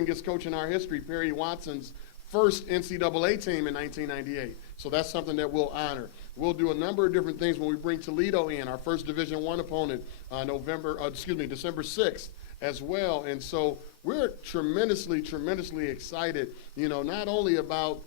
youngest coach in our history, Perry Watson's first NCAA team in 1998. So that's something that we'll honor. We'll do a number of different things when we bring Toledo in, our first Division I opponent, December 6th as well. And so we're tremendously excited, not only about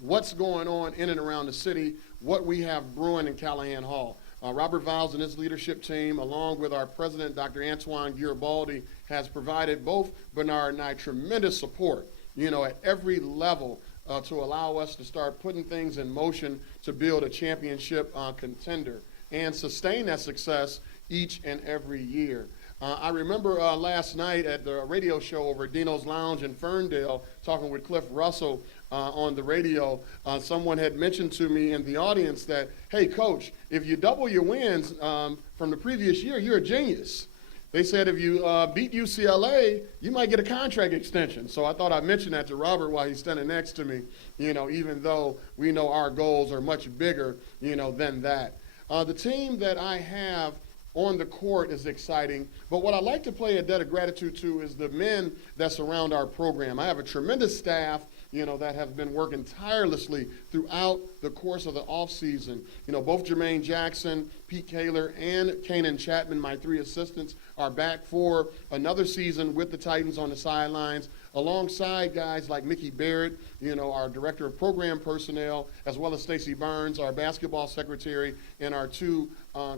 what's going on in and around the city, what we have brewing in Callahan Hall. Robert Viles and his leadership team, along with our president, Dr. Antoine Garibaldi, has provided both Bernard and I tremendous support, at every level to allow us to start putting things in motion to build a championship contender and sustain that success each and every year. I remember last night at the radio show over at Dino's Lounge in Ferndale, talking with Cliff Russell on the radio, someone had mentioned to me in the audience that, hey, Coach, if you double your wins from the previous year, you're a genius. They said if you beat UCLA, you might get a contract extension. So I thought I'd mention that to Robert while he's standing next to me, even though we know our goals are much bigger, than that. The team that I have on the court is exciting, but what I'd like to play a debt of gratitude to is the men that surround our program. I have a tremendous staff, that have been working tirelessly throughout the course of the offseason. Both Jermaine Jackson, Pete Kaler, and Kanan Chapman, my three assistants, are back for another season with the Titans on the sidelines, alongside guys like Mickey Barrett, our director of program personnel, as well as Stacy Burns, our basketball secretary, and our two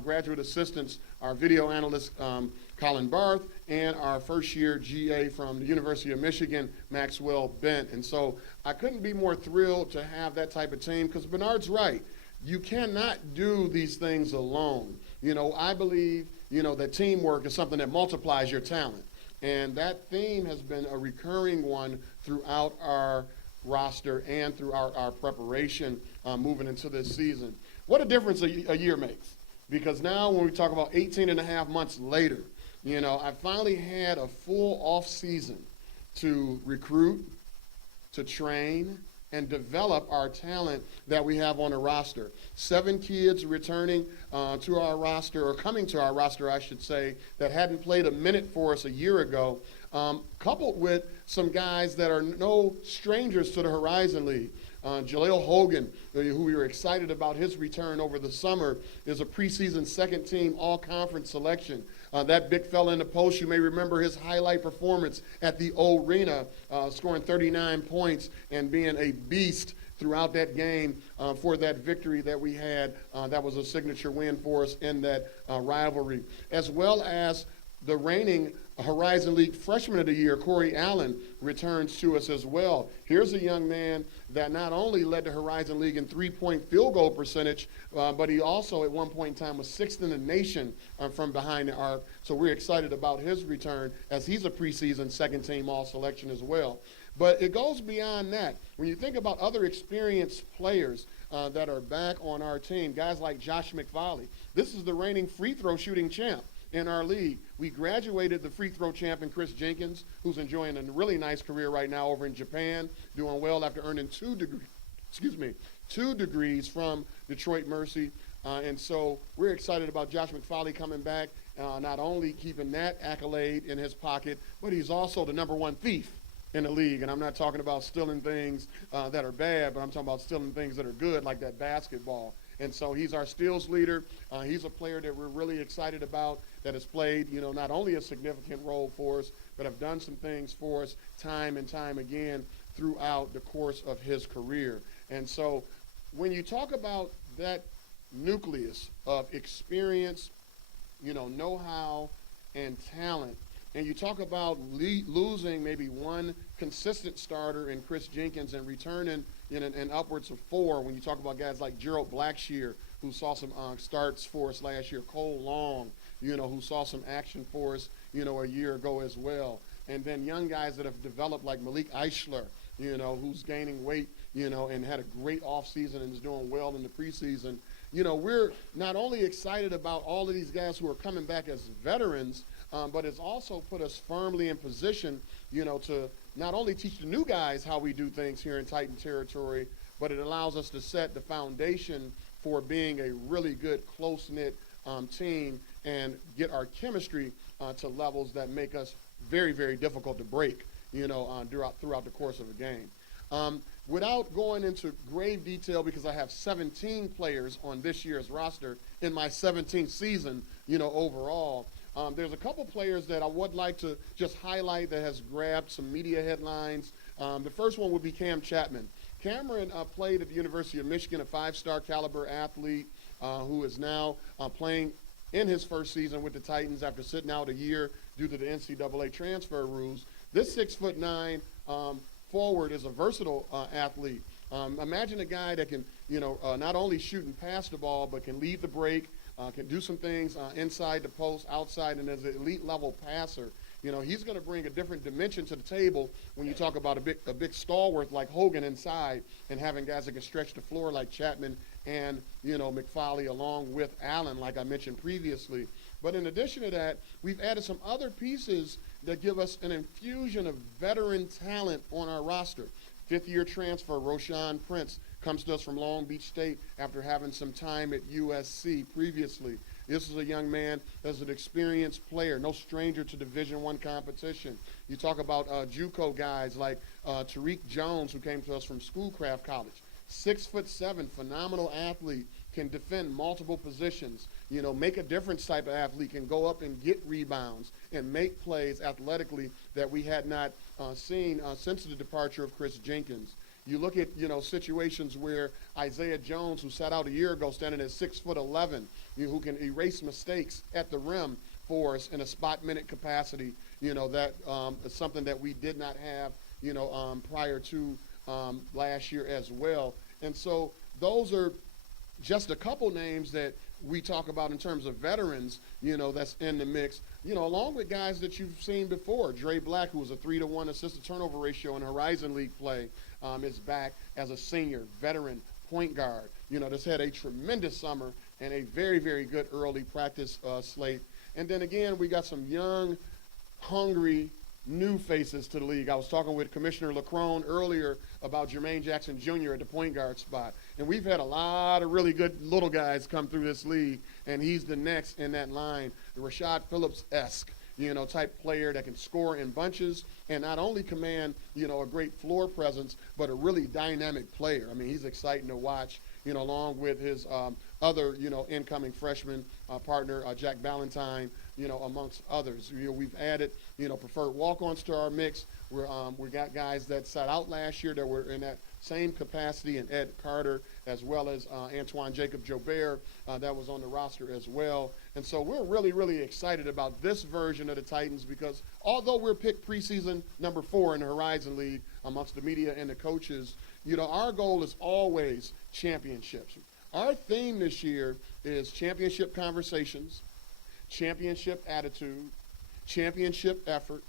graduate assistants, our video analyst, Colin Barth, and our first-year GA from the University of Michigan, Maxwell Bent. And so I couldn't be more thrilled to have that type of team, because Bernard's right. You cannot do these things alone. I believe, that teamwork is something that multiplies your talent. And that theme has been a recurring one throughout our roster and throughout our preparation moving into this season. What a difference a year makes. Because now when we talk about 18 and a half months later, I finally had a full off season to recruit, to train, and develop our talent that we have on the roster. 7 kids returning to our roster, or coming to our roster, I should say, that hadn't played a minute for us a year ago, coupled with some guys that are no strangers to the Horizon League. Jahlil Hogan, who we were excited about his return over the summer, is a preseason second-team all-conference selection. That big fella in the post, you may remember his highlight performance at the O-Arena, scoring 39 points and being a beast throughout that game for that victory that we had. That was a signature win for us in that rivalry, as well as the reigning Horizon League Freshman of the Year, Corey Allen, returns to us as well. Here's a young man that not only led the Horizon League in three-point field goal percentage, but he also at one point in time was 6th in the nation from behind the arc. So we're excited about his return, as he's a preseason second-team all-selection as well. But it goes beyond that. When you think about other experienced players that are back on our team, guys like Josh Mccauley, this is the reigning free throw shooting champ in our league. We graduated the free throw champion Chris Jenkins, who's enjoying a really nice career right now over in Japan, doing well after earning 2 degrees from Detroit Mercy. And so we're excited about Josh Mccauley coming back, not only keeping that accolade in his pocket, but he's also the #1 thief in the league. And I'm not talking about stealing things that are bad, but I'm talking about stealing things that are good, like that basketball. And so he's our steals leader. He's a player that we're really excited about, that has played, not only a significant role for us, but have done some things for us time and time again throughout the course of his career. And so when you talk about that nucleus of experience, know-how and talent, and you talk about losing maybe one consistent starter in Chris Jenkins and returning in upwards of 4, when you talk about guys like Gerald Blackshear, who saw some starts for us last year, Cole Long, who saw some action for us, a year ago as well. And then young guys that have developed like Malik Eichler, who's gaining weight, and had a great offseason and is doing well in the preseason. We're not only excited about all of these guys who are coming back as veterans, but it's also put us firmly in position, to not only teach the new guys how we do things here in Titan territory, but it allows us to set the foundation for being a really good, close-knit team and get our chemistry to levels that make us very, very difficult to break. throughout the course of a game. Without going into grave detail, because I have 17 players on this year's roster in my 17th season, overall, there's a couple players that I would like to just highlight that has grabbed some media headlines. The first one would be Chapman. Cameron played at the University of Michigan, a five-star caliber athlete who is now playing in his first season with the Titans after sitting out a year due to the NCAA transfer rules. This 6'9" forward is a versatile athlete. Imagine a guy that can, not only shoot and pass the ball, but can lead the break, can do some things inside the post, outside, and as an elite level passer. He's going to bring a different dimension to the table when you talk about a big stalwart like Hogan inside and having guys that can stretch the floor like Chapman and, Mccauley along with Allen, like I mentioned previously. But in addition to that, we've added some other pieces that give us an infusion of veteran talent on our roster. Fifth-year transfer, Roshan Prince, comes to us from Long Beach State after having some time at USC previously. This is a young man that's an experienced player, no stranger to Division I competition. You talk about JUCO guys like Tariq Jones, who came to us from Schoolcraft College. 6'7", phenomenal athlete, can defend multiple positions, make a difference type of athlete, can go up and get rebounds and make plays athletically that we had not seen since the departure of Chris Jenkins. You look at, situations where Isaiah Jones, who sat out a year ago standing at 6'11", who can erase mistakes at the rim for us in a spot minute capacity, that is something that we did not have, prior to last year as well. And so those are just a couple names that we talk about in terms of veterans, that's in the mix, along with guys that you've seen before. Dre Black, who was a 3-to-1 assist-to-turnover ratio in Horizon League play, is back as a senior veteran point guard, that's had a tremendous summer and a very, very good early practice slate. And then again, we got some young, hungry, new faces to the league. I was talking with Commissioner LaCrone earlier about Jermaine Jackson Jr. at the point guard spot. And we've had a lot of really good little guys come through this league, and he's the next in that line, the Rashad Phillips-esque, type player that can score in bunches and not only command, a great floor presence, but a really dynamic player. I mean, he's exciting to watch, along with his other, incoming freshman partner, Jack Ballantyne, amongst others. We've added, preferred walk-ons to our mix. We got guys that sat out last year that were in that same capacity, and Ed Carter, as well as Antoine Jacob Jobert, that was on the roster as well. And so we're really, really excited about this version of the Titans because although we're picked preseason number 4 in the Horizon League amongst the media and the coaches, our goal is always championships. Our theme this year is championship conversations, championship attitude, championship effort,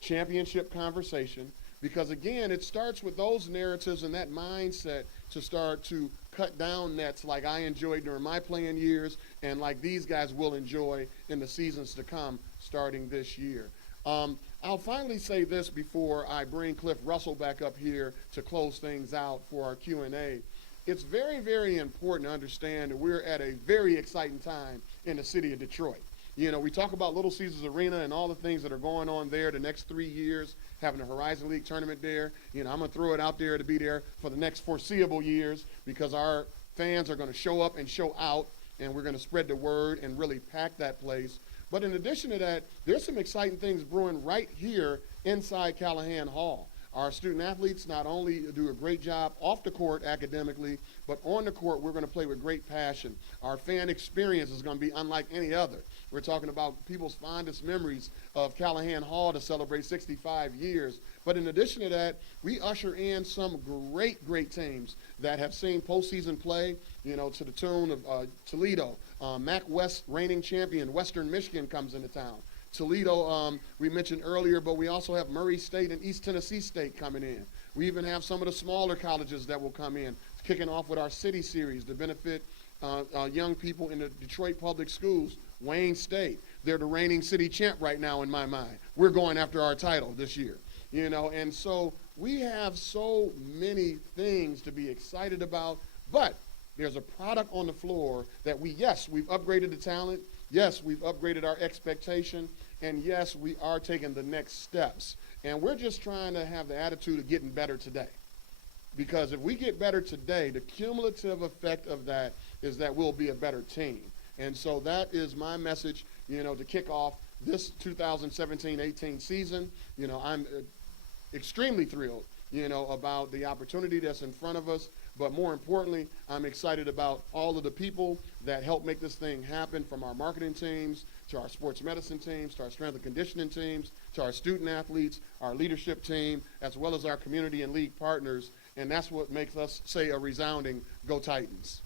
championship conversation, because again, it starts with those narratives and that mindset to start to cut down nets like I enjoyed during my playing years and like these guys will enjoy in the seasons to come starting this year. I'll finally say this before I bring Cliff Russell back up here to close things out for our Q&A. It's very, very important to understand that we're at a very exciting time in the city of Detroit. We talk about Little Caesars Arena and all the things that are going on there the next 3 years, having a Horizon League tournament there. I'm going to throw it out there to be there for the next foreseeable years because our fans are going to show up and show out, and we're going to spread the word and really pack that place. But in addition to that, there's some exciting things brewing right here inside Callahan Hall. Our student athletes not only do a great job off the court academically, but on the court we're going to play with great passion. Our fan experience is going to be unlike any other. We're talking about people's fondest memories of Callahan Hall to celebrate 65 years. But in addition to that, we usher in some great, great teams that have seen postseason play, to the tune of Toledo. MAC West reigning champion, Western Michigan, comes into town. Toledo, we mentioned earlier, but we also have Murray State and East Tennessee State coming in. We even have some of the smaller colleges that will come in, kicking off with our City Series to benefit young people in the Detroit public schools. Wayne State, they're the reigning city champ right now in my mind. We're going after our title this year, and so we have so many things to be excited about, but there's a product on the floor that we've upgraded the talent. Yes, we've upgraded our expectation, And yes, we are taking the next steps. And we're just trying to have the attitude of getting better today. Because if we get better today, the cumulative effect of that is that we'll be a better team. And so that is my message, to kick off this 2017-18 season. I'm extremely thrilled, about the opportunity that's in front of us. But more importantly, I'm excited about all of the people that help make this thing happen, from our marketing teams to our sports medicine teams, to our strength and conditioning teams, to our student athletes, our leadership team, as well as our community and league partners. And that's what makes us say a resounding Go Titans.